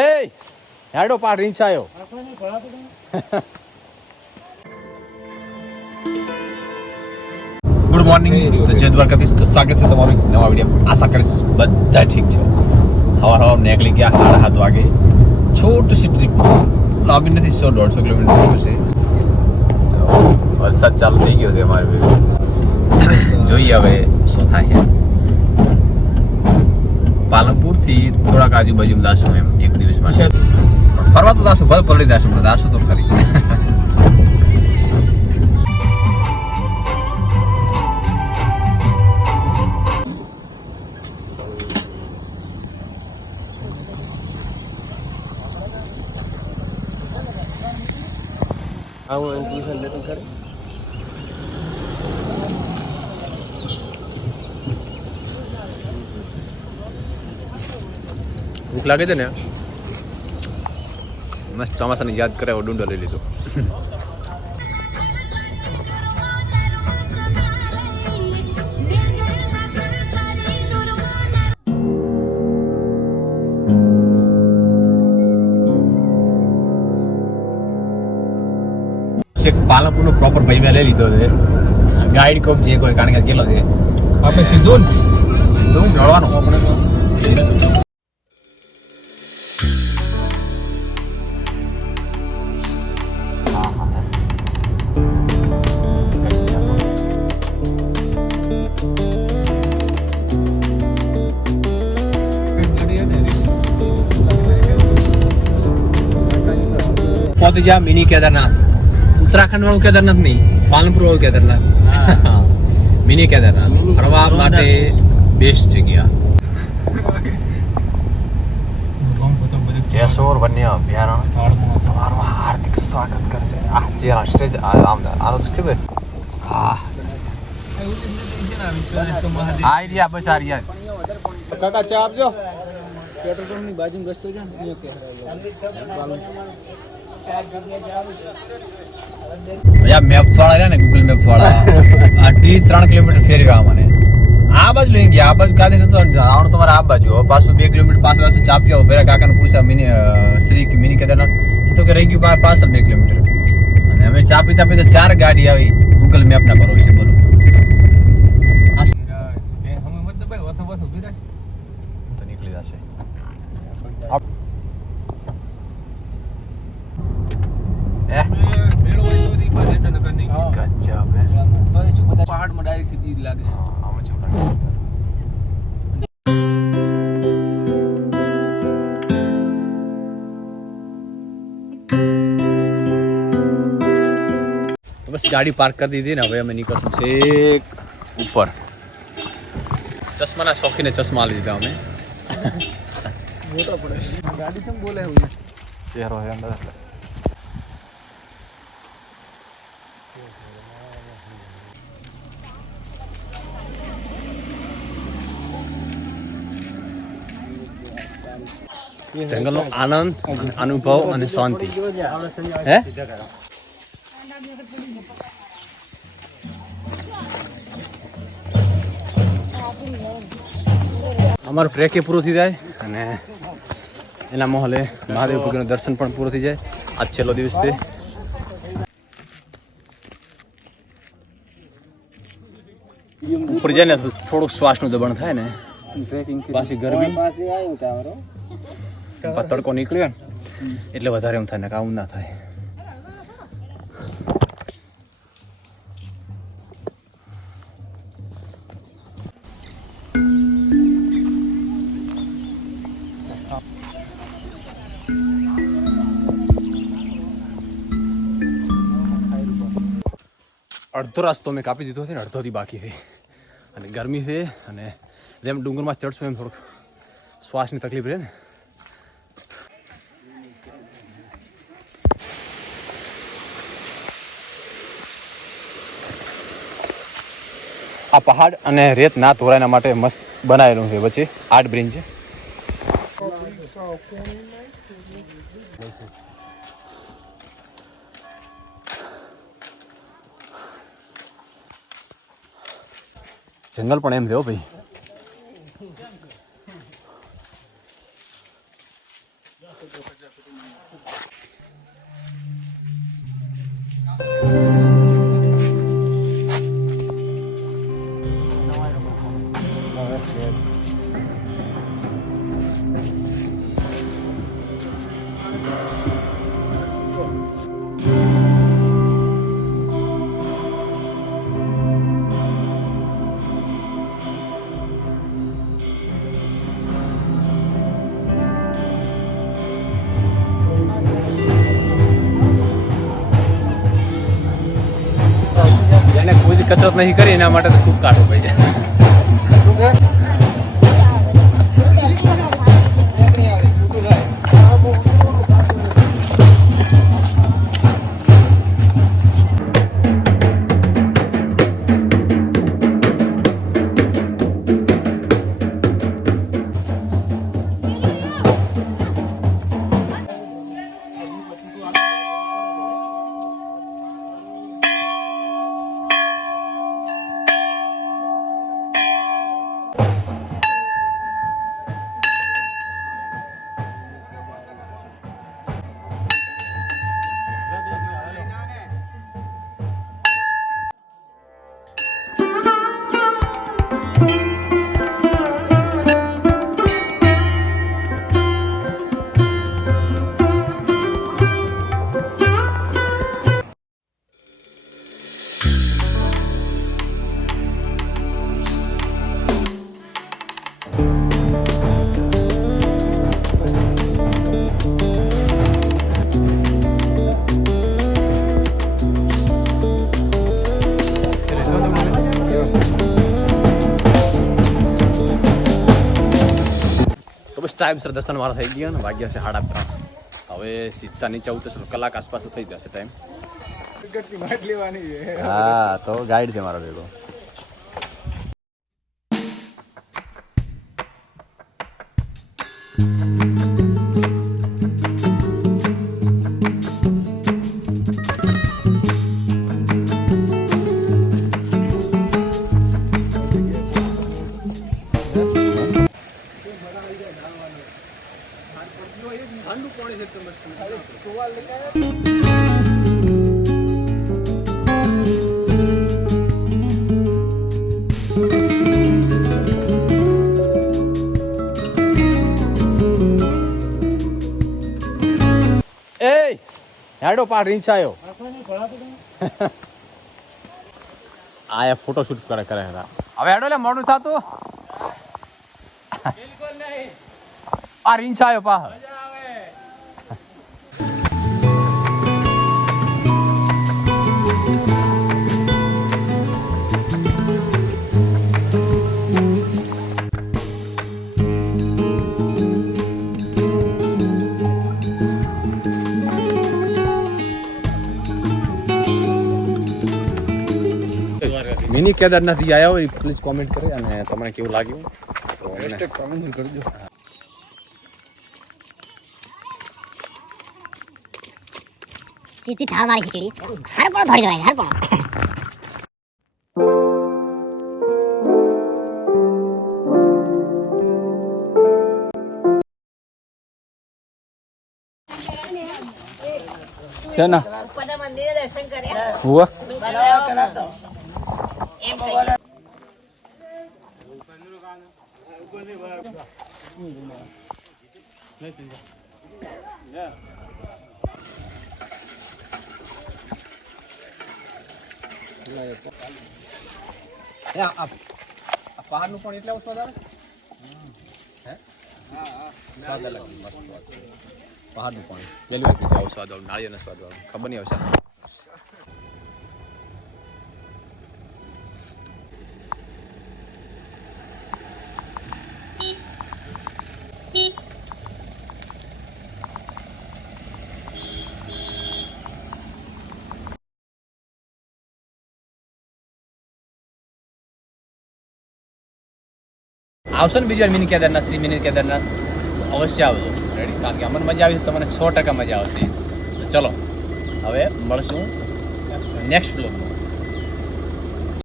એ હેડો પાર રીંછાયો. Good morning. તો જય દ્વારકાધીશ. તો સ્વાગત છે તમારું નવા વિડીયો. આશા કરીશ બધા ઠીક છે. હવાર નીકળી ગયા 7:30 વાગે. છોટી સી ટ્રીપ લાંબી નથી, 100-150 કિલોમીટર છે. વરસાદ ચાલુ થઈ ગયો છે અમારે. જોઈએ હવે શું થાય. પાલનપુર થી થોડાક આજુબાજુ દાશું એમ એક દિવસ માટે ફરવા તો દાશું, ભલે પલડી દાશું તો ખરી. ભૂખ લાગે છે ને, મસ્ત ચોમાસાને યાદ કરે એવો ડુંડો લઈ લીધો. પાલનપુર નો પ્રોપર ભાઈ મેં લઈ લીધો છે. ગાઈડ કોપ જે કોઈ કારણ કે કેટલો છે આપણે સીધું મેળવાનું આપણે પહોંચી જા મિની કેદારનાથ. ઉત્તરાખંડ વાળું કેદારનાથ નહીં, પાલનપુર વાળું કેદારનાથ. મિની કેદારનાથ ફરવા માટે બેસ્ટ જગ્યા. જેસોર વન્ય અભયારણ્ય તમારું હાર્દિક સ્વાગત કરે છે. આ જે સ્ટેજ આનો શું કે હા આ રહ્યા બસ આ રહ્યા. કાકા ચા આપજો. પેટ્રોલ પંપની બાજુમાં રસ્તો છે ને મેપ વાળા ને ગૂગલ મેપ વાળા 3 કિલોમીટર ફેરવ્યા મને. આ બાજુ લઈ ગયા, આ બાજુ કાઢે તો આવવાનું તમારે આ બાજુ. પાછું 2 કિલોમીટર પાછળ ચાપ્યા પેલા કાકાને પૂછ્યા મિની કેદારનાથ, તો કે રહી ગયું પાછળ 2 કિલોમીટર. અને અમે ચા પીતા 4 ગાડી આવી ગૂગલ મેપ ના ભરોસે. બોલો તો નીકળી જશે. પહાડમાં ડાયરેક્ટ સીધી લાગે. બસ ગાડી પાર્ક કરી દીધી ને હવે અમે નીકળશું છે ઉપર. ચશ્માના શોખીને ચશ્મા લીધા અમે. મોટા પડે ગાડી કેમ બોલે એવું ચહેરો છે અંદર. જંગલનો આનંદ, અનુભવ અને શાંતિ. હે અમારું ટ્રેક એ પૂરું થઈ જાય અને એના મોહલે મહાદેવ ભગવાનનું દર્શન પણ પૂરું થઈ જાય. આજ છેલ્લો દિવસ છે. ઉપર જાય ને થોડુંક શ્વાસનું દબાણ થાય ને, પાછી ગરમી તડકો નીકળ્યો ને એટલે વધારે એમ થાય ને કામ ના થાય. અડધો રસ્તો મેં કાપી દીધો છે ને અડધોથી બાકી છે. અને ગરમી છે અને જેમ ડુંગરમાં ચડશું એમ થોડુંક શ્વાસની તકલીફ રહે ને. આ પહાડ અને રેત ના તોરાયના માટે મસ્ત બનાવેલું છે. વચ્ચે આર્ટ બ્રિજ છે. જંગલ પણ એમ લેવો ભાઈ. એને કોઈ કસરત નહીં કરી એના માટે તો ખૂબ કાઢવું પડી જાય. ટાઈમસર દર્શન મારા થઈ ગયા ને વાગ્યા છે 3:30. હવે સીધા નીચે ઉતરશું કલાક આસપાસ થઈ જશે ટાઈમ. હા તો ગાઈડ છે મારો ભેગો. હેડો પા રીંછાયો આયા ફોટો શૂટ કરે હતા. હવે હેડો લે મોડું થાતું. બિલકુલ નહીં. આ રીંછાયો પા મિની કેદારનાથ આવ્યા હોય પ્લીઝ કોમેન્ટ કરે અને તમને કેવું લાગ્યું તો કોમેન્ટ કરજો. સીધી ઠાળ મારી ખીચડી હર પણ થોડી દોરાય હર પણ છે ના ઉપરના મંદિરે દર્શન કર્યા હુઆ એમ કહીએ. પહાડનું પણ એટલે સ્વાદ આવે હે સ્વાદ અલગ મસ્ત સ્વાદ પહાડનું પણ પહેલી વાર પીધું આવું સ્વાદ આવે નાળિયેરનો સ્વાદ આવે ખબર નહીં આવશે. આવશે ને બીજી વાર મિની કેદારનાથ શ્રી મિની કેદારનાથ અવશ્ય આવજો રેડી કારણ કે અમને મજા આવી તમને 100% મજા આવશે. તો ચલો હવે મળશું નેક્સ્ટ બ્લોગમાં.